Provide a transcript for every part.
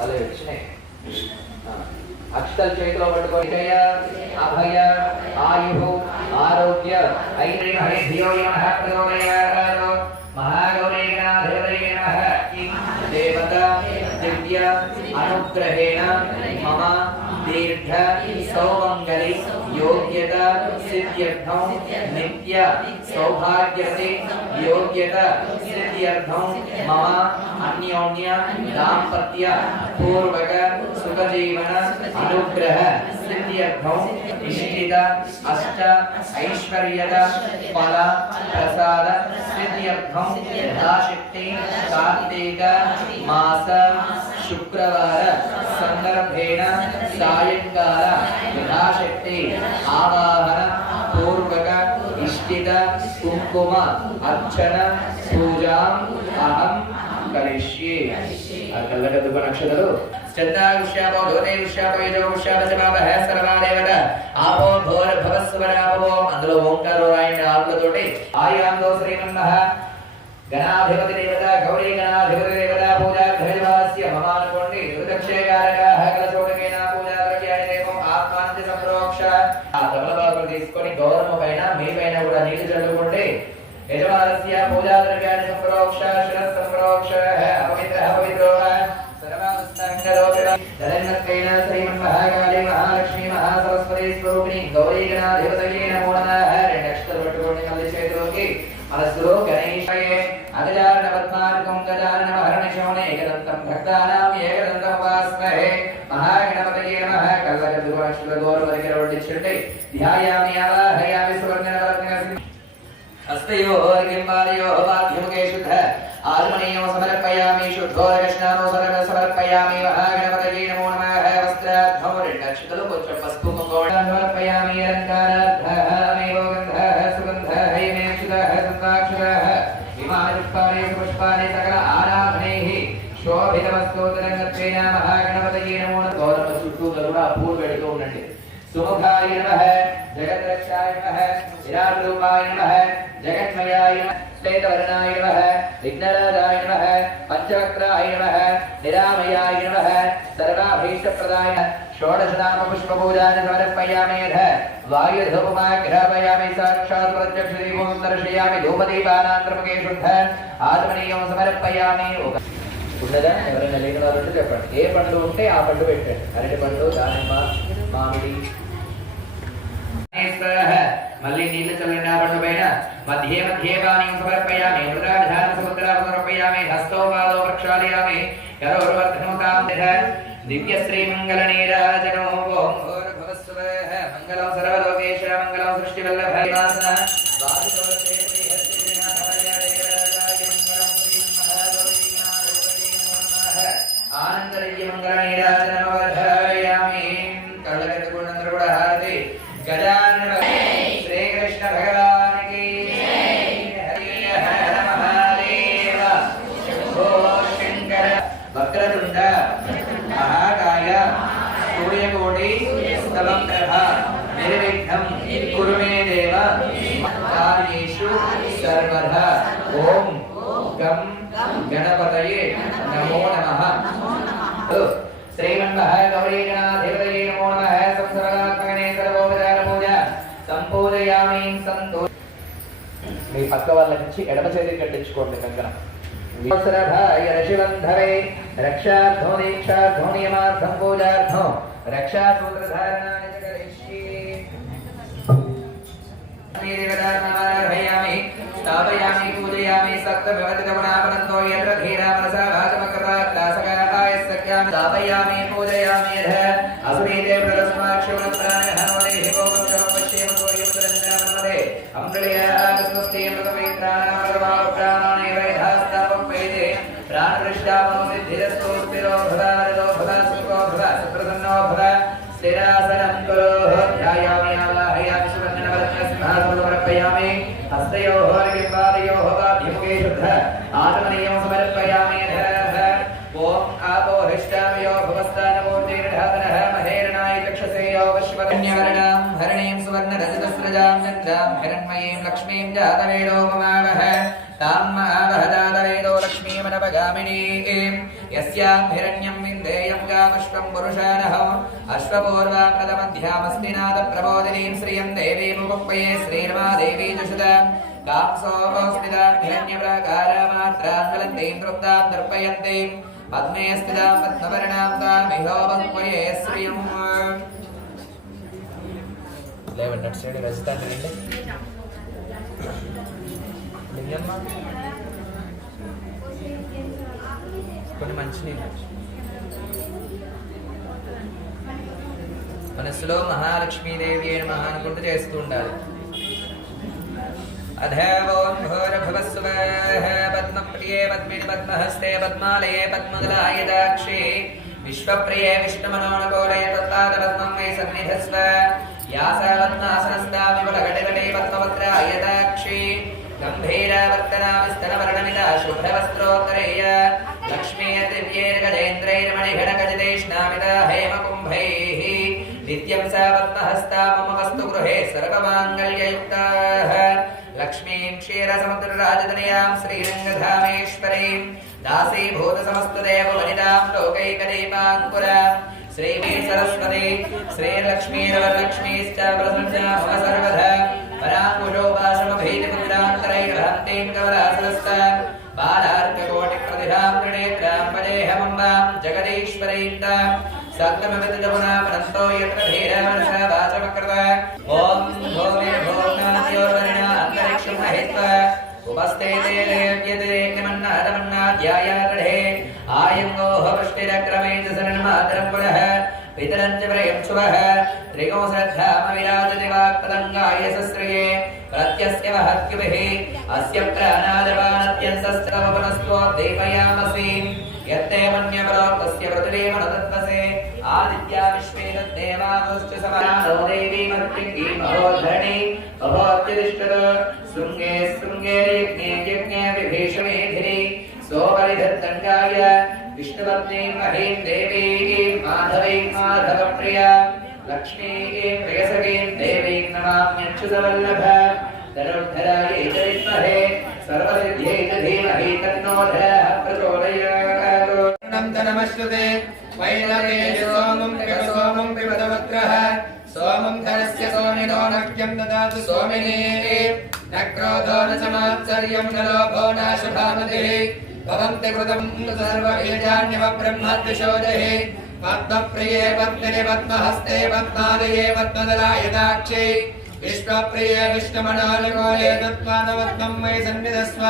అలా వచ్చినాయి. అక్షతలు చేతిలో పట్టుకొని జయ అభయ ఆయు ఆరోగ్య ఐద్రియ హరిభ్యో నమః ప్రచోదయాత్ మహాగౌరీగణాధిపతయే నమః దేవత దివ్య అనుగ్రహేణ మమ దీర్ఘ సౌమంగళి యోగ్యత సిద్ధ్యర్థం నిత్య సౌభాగ్యతే యోగ్యత సిద్ధ్యర్థం మమ అన్యోన్య దాంపత్య పూర్వక సుఖజీవన అనుగ్రహ సిద్ధ్యర్థం ఇష్టిత అష్ట ఐశ్వర్యద ఫల ప్రసాద సిద్ధ్యర్థం యథాశక్తి కార్తీక మాస శుక్రవార సందర్భేణ సాయంకాల యథాశక్తి ఆవాహన పూర్వక ఇష్టిత కుంకుమ అర్చన పూజాం అహం కరిష్యే. ఆ కళ్ళకద్దుకు నక్షత్రాలు శ్రద్ధాగుష్యాపో జ్యోతిగుష్యాపో యజోగుష్యాపచమాపహ సర్వాదేవత ఆపో భోర భవస్వరాపో. అందులో ఓంకారో రాయని ఆకులతోటి ఆయాందో శ్రీమన్మః గణాధిపతి దేవత గౌరీ గణాధిపతి దేవత పూజా ధ్వజవాస్య మమానుకోండి దుర్దక్షేకారకాః కలశోడకేన పూజా ద్రవ్యాన్ని దేవం ఆత్మాంతి సంప్రోక్ష. ఆ తమలపాకులు తీసుకొని గౌరమ్మ పైన మీ పైన కూడా నీళ్లు చల్లుకోండి. యజమానస్య పూజా ద్రవ్యాన్ని సంప్రోక్ష శిరః సంప్రోక్ష అపవిత్రః పవిత్రో జగన్నత్కైన శ్రీమన్మహాకాళీ మహాలక్ష్మీ మహాసరస్వతి స్వరూపిణి గౌరీ గణాధిపతయే నమో నమః. రెండు అక్షరాలు పట్టుకోండి మళ్ళీ చేతిలోకి. మనస్సులో గణేశాయ అగజానన పద్మార్కం గజానన మహర్నిశోనే ఏకదంతం భక్తానాం ఏకదంతముపాస్మహే మహాగణపతయే నమః. కళ్ళకద్దుకు నక్షత్ర గౌరవ దగ్గర వడ్డించండి. ధ్యాయామి ఆవాహయామి సువర్ణరత్న హస్తయోర్గింబాలయోః వాద్యముఖే శుద్ధ ఆత్మనీయం సమర్పయామి శుద్ధోరకృష్ణానో సమర్పయామి మహాగణపతయే నమో నమః. వస్త్రార్థం రెండు అక్షతలు కొంచెం పసుపు కుంకుమ సమర్పయామి. అలంకారార్థమేవో గంధః సుగంధః హైమేక్షుతః సంతాక్షరః ఇమాని పుష్పాని పుష్పాని సకల ఆరాధనైః శోభితమస్తోతరంగత్వేన మహాగణపతయే నమో నమః. గౌరవ చుట్టూ కూడా పూలు పెడుతూ ఉండండి. సుముఖాయ నమః జగద్రక్షాయ నమః విరాట్రూపాయ నమః జగన్మయాయ నమః శ్వేతవర్ణాయ నమః విఘ్నరాజాయ నమః పంచవక్త్రాయ నమః నిరామయాయ నమః సర్వాభీష్టప్రదాయ షోడశనామ పుష్పపూజాన్ని సమర్పయామి. వాయుధూపమాఘ్రాపయామి. సాక్షాత్ ప్రత్యక్షదీపం దర్శయామి. ధూపదీపానాంతరముఖే శుద్ధ ఆత్మనీయం సమర్పయామి. ఉన్నదా ఎవరైనా లేని వాళ్ళు ఉంటే చెప్పండి. ఏ పండు ఉంటే ఆ పండు పెట్టండి. అరటి పండు, దానిమ్మ, మామిడి. మళ్ళీ నీళ్లు చల్లండి ఆ పండు పైన. మధ్యే మధ్యే పానీయం సమర్పయామి. మృదాధాన సముద్రాలు సమర్పయామి. హస్తో పాదో ప్రక్షాళయామి. యరోర్వర్ధనోతాం దివ్య శ్రీ మంగళ నీరాజనో ఓం భూర్భువస్సువః మంగళం సర్వలోకేశ మంగళం సృష్టివల్లభ వాసన ఆనందరయ్య మంగళ నీరాజనమవధారయామి. కళ్ళకట్టుకున్నందరూ కూడా హారతి. గజానన శ్రీకృష్ణ భగవానికి హర మహాదేవ శంభో శంకర వక్రతుండ మహాకాయ సూర్యకోటి స్తవప్రభ నిర్విఘ్నం కురు మే దేవ కార్యేషు సర్వదా. ఓం గం గణపతయే నమో నమః. శ్రీమన్మః గౌరీగణాధిపతయే నమో నమః. సంసర్గాత్మకనే సర్వోపచార పూజ సంపూజయామి. సంతో మీ పక్క వాళ్ళకి ఎడమ చేతికి కట్టించుకోండి కంకణం. ఋషివంధరే రక్షార్థో దీక్షార్థో నియమార్థం పూజార్థం రక్షాసూత్రధారణాన్ని కరిష్యే. దేవతానామారాధయామి స్థాపయామి పూజయామి. సప్తభవతితగుణాపనంతో యత్ర ధీరా మనసా భాసమకృతాసకాయ సఖ్యామి స్థాపయామి పూజయామి. యథ అసురీదే ప్రదస్మాక్షమప్రాణహనోదేహి భోగం శవం పశ్యేమ సూర్యం సురంద్రామనమదే అమృళయాస్మస్తే మృతపవిత్రాణాం పరమాప్రాణాని వైధాస్తాపం వైదే ప్రాణదృష్టామో సిద్ధిరస్తో స్థిరో భవ వరదో భవ సుఖో భవ సుప్రసన్నో భవ స్థిరాసనం కురోః. ధ్యాయామి ఆవాహయామి సువర్ణరత్న సింహాసనం సమర్పయామి. హస్తయోః గిరిపాదయోః వాద్యముఖే శుద్ధ ఆత్మనీయం సమర్పయామి. ఓం ఆపో హృష్టామయో భవస్థానమూర్తిర్ధాతనః మహేరణాయ చక్షసేయో విశ్వకన్యారణాం హరిణీం సువర్ణరజతస్రజాం చంద్రాం హిరణ్మయీం లక్ష్మీం జాతవేదో మమావహ. తాం మహావహ జాతవేదో లక్ష్మీమనవగ गामिनी यस्यां हिरण्यं विन्देयं गामश्वं पुरुषानः अश्वपूर्वां प्रथमध्यामस्ति नाद प्रबोधिनीं श्रियं देवीमुपक्वये श्रीरमा देवी जुषुता कांसोऽस्मितां हिरण्यप्राकारामात्रां कलन्तीं तृप्तां दर्पयन्तीं पद्मे स्थितां पद्मवर्णां तामिहोपक्वये श्रियम् लेवन् सैड रजितां కొన్ని మంచినీళ్ళు మనసులో మహాలక్ష్మీదేవి అని మహానుకుంటూ చేస్తూ ఉండాలి. అధోన్ భోరభవస్వః పద్మప్రియే పద్మిని పద్మహస్తే పద్మాలయే పద్మదలాయదాక్షి విశ్వప్రియే విష్ణుమనోనుకూలే తత్పాద పద్మం మే సన్నిధస్వ యాసా పద్మాసనస్థా విమలఘటఘటే పద్మవక్రాయదాక్షి गंभीरावर्तना विस्तनवर्णमिला शुभ्रवस्त्रोत्तरेय लक्ष्मी दिव्यैर्गजेन्द्रैर्मणिघनगजदेष्णामिता हेमकुम्भैः नित्यं सा पद्महस्ता मम वस्तु गृहे सर्वमाङ्गल्ययुक्ताः लक्ष्मीं क्षीरसमुद्रराजतनयां श्रीरङ्गधामेश्वरीं दासीभूतसमस्तदेव वनितां लोकैकदीपाङ्कुरा श्रीमे सरस्वती श्रीलक्ष्मीरवरलक्ष्मीश्च प्रसन्ना मम सर्वदा पराङ्कुशोपासमभीतिमुद्रान्तरैर्भक्तिं कमलासनस्ता बालार्ककोटिप्रतिभां त्रिनेत्रां पदेहमम्बां जगदीश्वरीं तां सप्तमविदजमुनापनन्तो यत्र धीरामनसा वाचमकृता ॐ भूमिर्भोग्नाद्योर्वरिणा अन्तरिक्षं महित्वा उपस्थे देवेभ्यतिरेक्यमन्नादमन्नाध्यायागढे आयङ्गोः वृष्टिरक्रमेण शरणमातरं पुनः पितरं च प्रयं शुभः त्रिगो श्रद्धामविराजति वाक्पतङ्गाय सस्रिये प्रत्यस्य महत्युभिः अस्य प्राणादपानत्यंसस्तवपुनस्त्वोद्दीपयामसि यत्ते मन्यपरोक्तस्य पृथिवीमनुतत्वसे आदित्या विश्वे तद्देवागुश्च समानो देवी मत्रिङ्गी महोद्धरणी अभोत्यतिष्ठत शृङ्गे शृङ्गे यज्ञे यज्ञे विभीषमेधिनि सोपरिधत्तङ्गाय विष्णुपत्नीं महीं देवीं माधवीं माधवप्रिया लक्ष्मीं प्रियसखीं देवीं नमाम्यच्युतवल्लभ धनुर्धरायै च विद्महे सर्वसिद्ध्यै च धीमहि तन्नो धरः प्रचोदयात् नमस्ते वैलवे सोमं पिबसोमं पिबदवत्रः सोमं धरस्य सोमिनो नक्यं ददातु सोमिनी न क्रोधो न समात्सर्यं न लोभो न शुभामतिः भवन्ति कृतं सर्वबीजान्यव ब्रह्मद्विषोदहि पद्मप्रिये पद्मिनि पद्महस्ते पद्मालये पद्मदलायदाक्षि विश्वप्रिये विष्णुमनोनुकूले तत्पादपद्मं मयि सन्निधस्व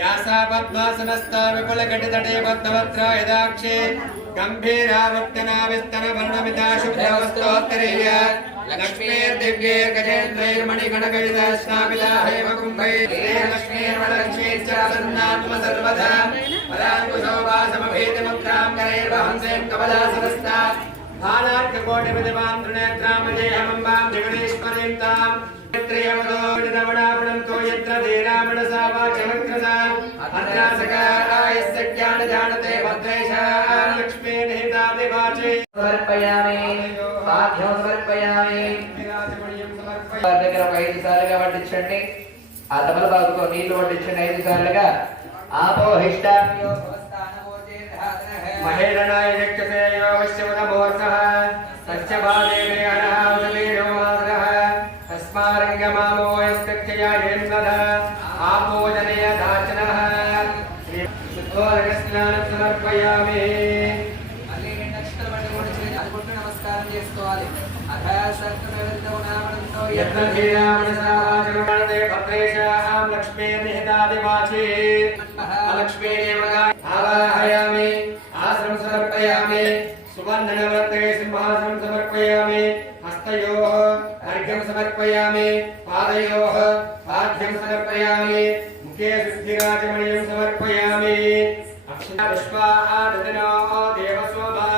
यासा पद्मासनस्था विपुलकटितटे पद्मवक्त्रायदाक्षि गम्भीरावृत्तना विस्तनवर्णमिता शुभ्रवस्त्रोत्तरीय लक्ष्मीर्दिव्यैर्गजेन्द्रैर्मणिगणगणिताश्नापिता हेमकुम्भैः लक्ष्मीर्वरलक्ष्मीश्च सन्नात्म सर्वदा पराङ्कुशोपासमभीतिमुद्रां करैर्वहंसें कमलासनस्था भालार्ककोटिपतिमां त्रिनेत्रां देहमम्बां जगदीश्वरीं तां नेत्रियमदोडवणापणं तो यत्र धीरामणसा वाचमकृता अत्रासकायस्य ज्ञानजानते भद्रेशा लक्ष्मीर्निहितादिवाचे समर्पयामि पाठ्यं समर्पयामि దగ్గర 5 సార్లుగా వడ్డించండి ఆ తమలపాకుతో నీళ్లు వడ్డించండి 5 సార్లుగా ఆపోహిష్టామ్యో భవస్థానమోజేర్ధాతనః మహేరణాయ యక్షతే యోవశ్యమనమోర్ధః సత్యభాదేవే అనః సవీరమాసరః తస్మారంగమామో యస్కత్యయాయేంద్రః ఆపోజనయ దాచనః శుద్ధోదకస్నానం సమర్పయామి అల్లి నక్షత్ర పట్టుకొని అది కొట్టు నమస్కారం చేసుకోవాలి यत्र धीरामणसा वाचमते भद्रेशां लक्ष्मीर्निहितादिवाची लक्ष्मीरेव आवाहयामि आश्रम समर्पयामि सुवर्णनवरते सिंहासनं समर्पयामि हस्तयोः अर्घ्यं समर्पयामि पादयोः पाद्यं समर्पयामि मुखे सिद्धिराजमणिं समर्पयामि अक्षता पुष्पादनो देवशोभा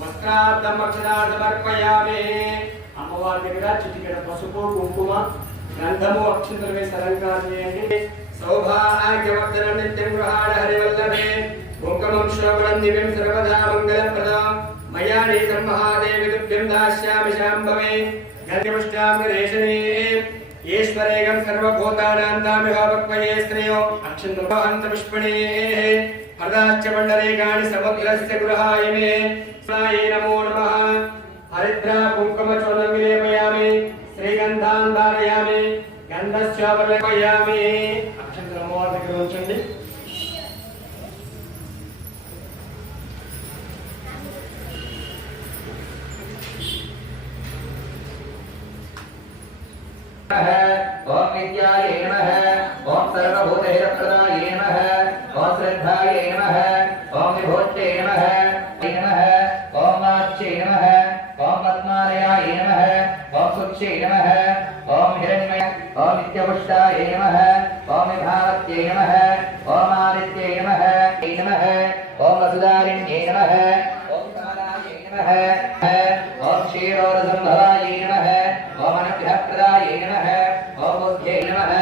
वस्त्रार्थं अक्षता समर्पयामि అమ్మవారి దగ్గర చిటికెడ పసుపు కుంకుమ గంధము అక్షంతలు వేసి అలంకారం చేయండి సౌభాగ్యవర్ధన నిత్యం గృహాణ హరివల్లభే కుంకుమం శోభనం దివ్యం సర్వదా మంగళప్రదం మయా నీతం మహాదేవి తుభ్యం దాస్యామి శాంభవే గంధిపుష్టామి రేషణీ ఈశ్వరేగం సర్వభూతానాం తామిహోపక్వయే శ్రేయో అక్షంతలు పుష్పణే हरदाश्च मंडलीकानि समुद्रस्य गृहाय मे स्वाय नमो नमः हरिद्रा कुंकुमचूर्णं विलेपयामि श्रीगन्धान् धारयामि गन्धश्चावलयामि अक्षन्तरमो దగ్గర ఉంచండి ओम विद्याय नमः ओम सर्वभूतहितप्रदाय नमः ओम श्रद्धाय नमः ओम विभूत्यै नमः ओम वाच्यै नमः ओम पद्मालयाय नमः ओम सुक्षै नमः ओम हिरण्मय ओम नित्यपुष्टाय नमः ओम विभावत्यै नमः ओम आदित्यै नमः ओम वसुधारिण्यै नमः ओम कमलायै नमः ओम क्षीरोदसंभवाय नमः ओम अनुग्रहप्रदाय नमः ओम बुद्ध्यै नमः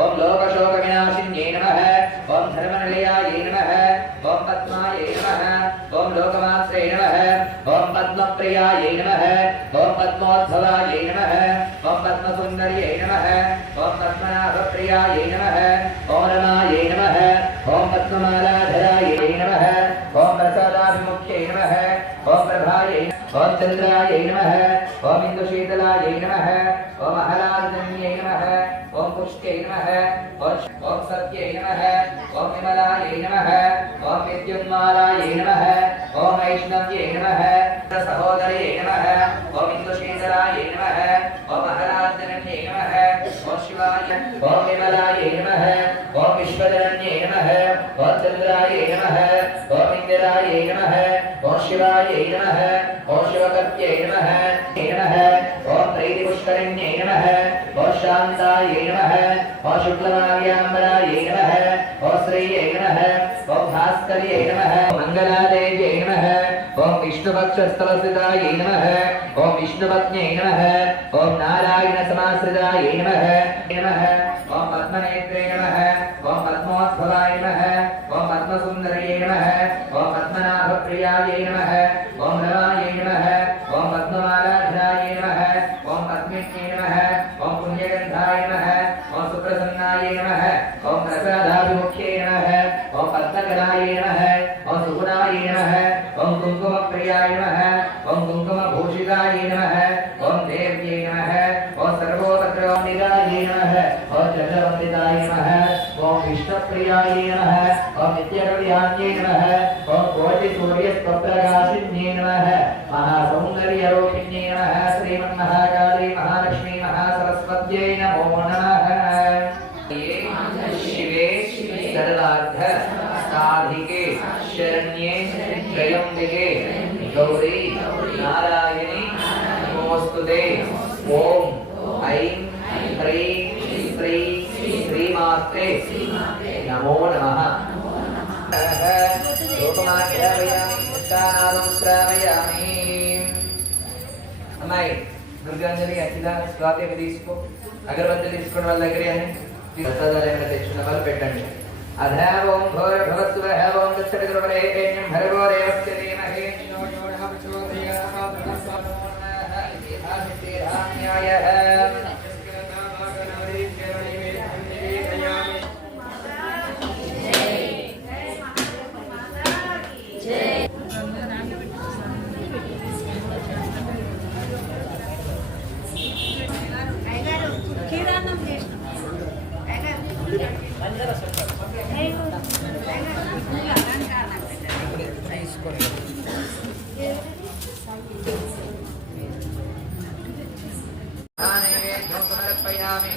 ओम लोकशोकविनाशिन्यै नमः ओम धर्मनिलयाय नमः ओम पद्मायै नमः ओम लोकमात्रे नमः ओम पद्मप्रियाय नमः ओम पद्मोद्भवाय नमः ओम पद्मसुन्दर्यै नमः ओम पद्मनाभप्रियाय नमः ओम रमायै नमः ओम पद्ममालाधराय नमः ओम प्रसादाभिमुख्यै नमः ओम प्रभायै ओम चन्द्रायै नमः ओम इन्दुशीतलायै नमः ओम अहलादन्यै नमः ओम पुष्टै नमः ओम सत्यै नमः ओम विमलायै नमः ओम विद्युन्मालायै नमः ओम वैष्णव्यै नमः सहोदर्यै नमः ओम इन्दुशीतलायै नमः ओम अहलादन्यै नमः ओम शिवाय ओम विमलायै नमः ओम विश्वजनन्यै नमः ओम चन्द्रायै नमः ओम इन्दिरायै नमः ओम शिवायै नमः ओम शिवकत्यै नमः ओम त्रैदिपुष्करिण्यै नमः ओम शान्तायै नमः ओम शुक्लमार्याम्बरायै नमः ओम श्रेयै नमः ओम भास्कर्यै नमः मङ्गलादेव्यै नमः ओम विष्णुपक्षस्थलस्थितायै नमः ओम विष्णुपत्न्यै नमः ओम नारायणसमाश्रितायै नमः ओम पद्मनेत्रे नमः ओम पद्मोद्भवाय नमः ओम पद्मसुन्दर्यै नमः ओम पद्मनाभप्रियायै नमः ओम रमायै नमः ओम पद्ममालाधरायै नमः ओम पद्मिन्यै नमः ओम पुण्यगन्धाय नमः ओम सुप्रसन्नायै नमः ओम प्रसादाभिमुख्यै नमः ओम पद्मकरायै नमः ओम सुगुणायै नमः ओम कुङ्कुमप्रियाय नमः ओम कुङ्कुमभूषितायै नमः ओम देव्यै नमः ओम सर्वोपद्रवनिदायै नमः ओम चन्द्रवन्दितायै नमः ओम विष्णुप्रियाय नमः ओम नित्यकल्याण्यै नमः ओम कोटिसूर्यस्वप्रकाशिन्यै नमः महासौन्दर्यरूपिण्यै नमः श्रीमन्महाकाली महालक्ष्मी महासरस्वत्यै नमो नमः शिवे सर्वार्थ साधिके शरण्ये त्र्यम्बके गौरी नारायणी नमोस्तुते ओम ऐं ह्रीं श्रीं श्रीमात्रे नमो नमः అమ్మాయి దుర్గాంజలి అఖిల స్వాతి తీసుకో అగరబత్తి తీసుకున్న వాళ్ళ దగ్గర ప్రసాదాలు తెచ్చుకున్న వాళ్ళు పెట్టండి అధా ఓం భూర్భువస్సువః ఓం తత్సవితుర్వరేణ్యం భర్గో దేవస్య ధీమహి ధియో యో నః ప్రచోదయాత్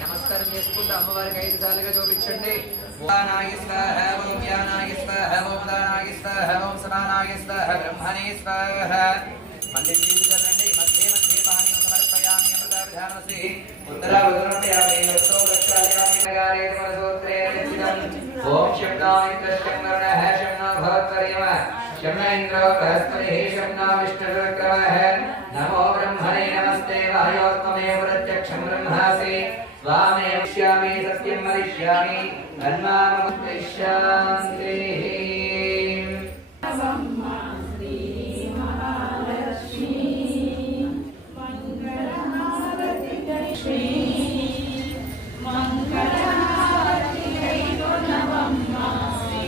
నమస్కారం చేసుకుంటూ అమ్మవారికి 5 సార్లుగా చూపించండి. ఓంనాయ స్వాహ ఓం యానాయ స్వాహ ఓం దానాయ స్వాహ ఓం సమానాయ స్వాహ బ్రహ్మణే స్వాహ. మళ్ళీ నీళ్లు చల్లండి. మధ్య మధ్య పానీయం సమర్పయామి అమృతాభిధానమసి ఉత్తరాభుజనమయామి వస్త్రో రక్షాయామి నగారే మనసోత్రే నిత్యం. ఓం శంనో ఇంద్రశ్చం వరుణః శంనో భవత్వర్యమః శంన ఇంద్రో బృహస్పతిః శంనో విష్ణురుక్రమః. నమో బ్రహ్మణే నమస్తే వాయోత్మమే ప్రత్యక్షం బ్రహ్మాసి स्वामे वक्ष्यामि सत्यं वदिष्यामि तन्माममुद्दिश्यान्तिः. श्री महालक्ष्मी मंगलहारति श्री मंगलहारति नमः श्री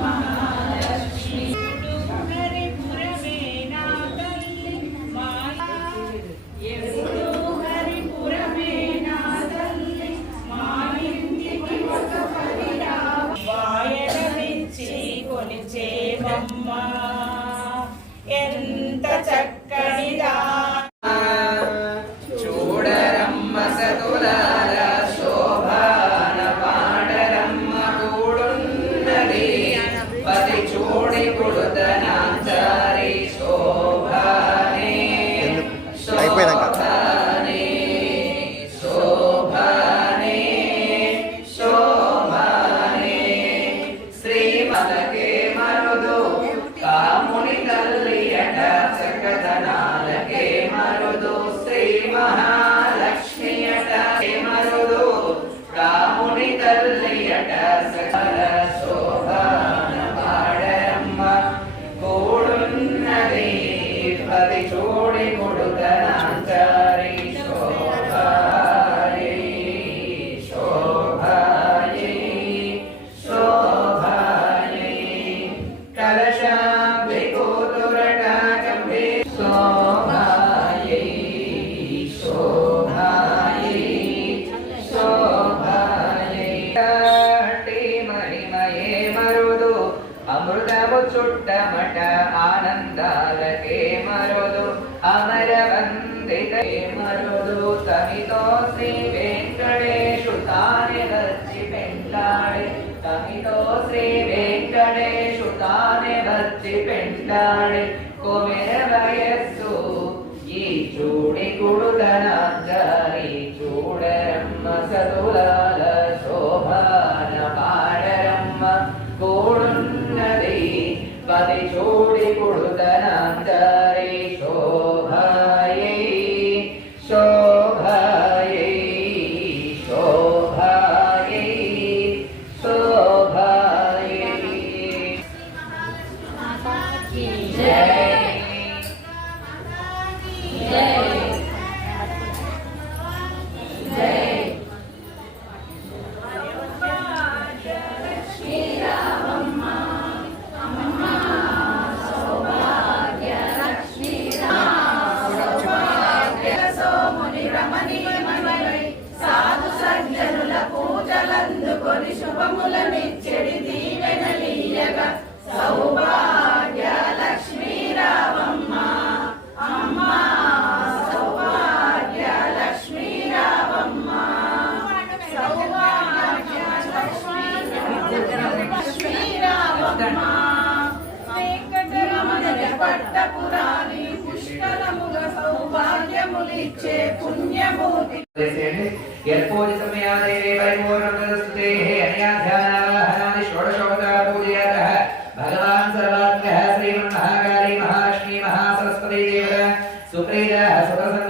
महालक्ष्मी కొలిచేవమ్మా ఎంత చక్కనిదా చూడరమ్మ సతులాల శోభాన పాడరమ్మ కూడున్నది పతి చూడి పుడుతనాంచారి శోభానే శోభానే శోభానే శోభానే శ్రీమలకే మరుదు కాముని తల్లియట చక్కదనాలకే మరుదు శ్రీ మహాలక్ష్మియట మరుదు కాముని తల్లియట సకల శోభాన పాడరమ్మ కూడున్నది పది చూడి కొడుతనాంచారి శోభాయే శోభాయే శోభాయే కలశాబ్ది కూతురట గంభీ శోభాయే శోభాయే శోభాయే కట్టి మహిమయే మరుదు అమృతము చుట్టమట ఆనందాలకే మరుదు అమరవందితే మరుదు తమితో శ్రీ వెంకటేశు తానే వచ్చి పెంటాడే తమితో శ్రీ వెంకటేశు తానే వచ్చి పెంటాడే కొమెర వయస్సు ఈ చూడి కుడుతనాంజారి చూడరమ్మ సతులాల శోభాన పాడరమ్మ కూడున్నది పది చూడి కుడుతనాంజారి శోభాయే శోభాయే శోభాయే శోభాయే జై పూజలందుకొని శుభములనిచ్చెడి దీవెనలీయగా సౌభాగ్య లక్ష్మీ రావమ్మ అమ్మా సౌభాగ్య లక్ష్మీ రావమ్మ సౌభాగ్య లక్ష్మీ రావమ్మ వెంకటరమణ పట్టపురాణి పుష్కలముగా సౌభాగ్యములిచ్చే పుణ్యమూర్తి यत्पूजितमया देवी परिपूर्णस्तुतेः अन्याध्यानावाहनानि षोडशोपचार पूजयातः भगवान् सर्वात्मकः श्रीमन्महाकाली महालक्ष्मी महासरस्वती देवता सुप्रीतः सुप्रसन्न